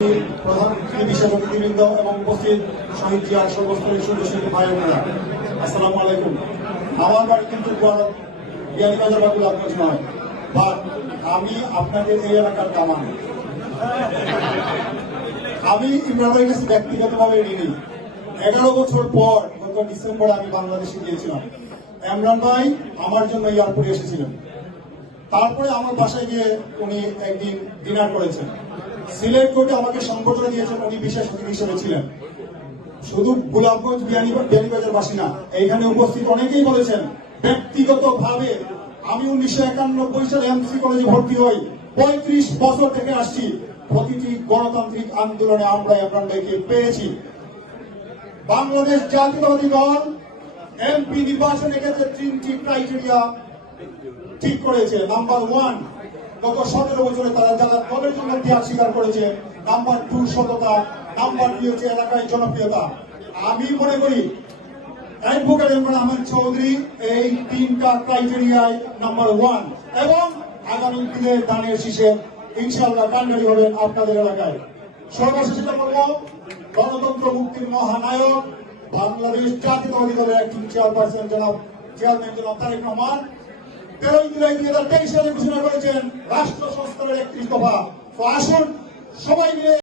প্রধান বিশেষ অতিথিবৃন্দ এবং উপস্থিত শহীদ জিয়ার সর্বস্তরের সদস্য ভাই বোনেরা, আসসালামু আলাইকুম। আমার বাড়ি কিন্তু বিয়ানীবাজার বা গোলাপগঞ্জ নয়, বাট আমি আপনাদের এই এলাকার কামান। আমি ইমরান ভাইয়ের কাছে ব্যক্তিগতভাবে ঋণী। 11 বছর পর গত ডিসেম্বরে আমি বাংলাদেশে গিয়েছিলাম। ইমরান ভাই আমার জন্য এয়ারপোর্টে এসেছিলেন। তারপরে আমার বাসায় গিয়ে উনি একদিন ডিনার করেছেন। সিলেট কোর্টে আমাকে সংবর্ধনা দিয়েছেন, উনি বিশেষ অতিথি হিসেবে ছিলেন। শুধু গোলাপগঞ্জ বিয়ানীবাজার বাসী না, এইখানে উপস্থিত অনেকেই বলেছেন ব্যক্তিগতভাবে আমি 1991 সালে এমসি কলেজে ভর্তি হই, 35 বছর থেকে আসছি। প্রতিটি গণতান্ত্রিক আন্দোলনে আমরা ইমরান ভাইকে পেয়েছি। বাংলাদেশ জাতীয়তাবাদী দল এমপি নির্বাচনের ক্ষেত্রে 3টি ক্রাইটেরিয়া ঠিক করেছে। নাম্বার 1, গত 17 বছরে তারা যারা দলের জন্য ত্যাগ স্বীকার করেছে। নাম্বার 2, সততা। নাম্বার 3 হচ্ছে এলাকায় জনপ্রিয়তা। আমি মনে করি অ্যাডভোকেট ইমরান আহমেদ চৌধুরী এই 3টা ক্রাইটেরিয়ায় নাম্বার 1, এবং আগামী দিনের দানের শীষে ইনশাআল্লাহ কান্ডারি হবেন আপনাদের এলাকায়। সর্বশেষে বলবো, গণতন্ত্র মুক্তির মহানায়ক বাংলাদেশ জাতীয়তাবাদী দলের অ্যাক্টিং চেয়ারপারসন চেয়ারম্যান জনাব তারেক রহমান 13 জুলাই 2023 সালে ঘোষণা করেছেন রাষ্ট্র সংস্কারের 31 দফা। তো আসুন সবাই মিলে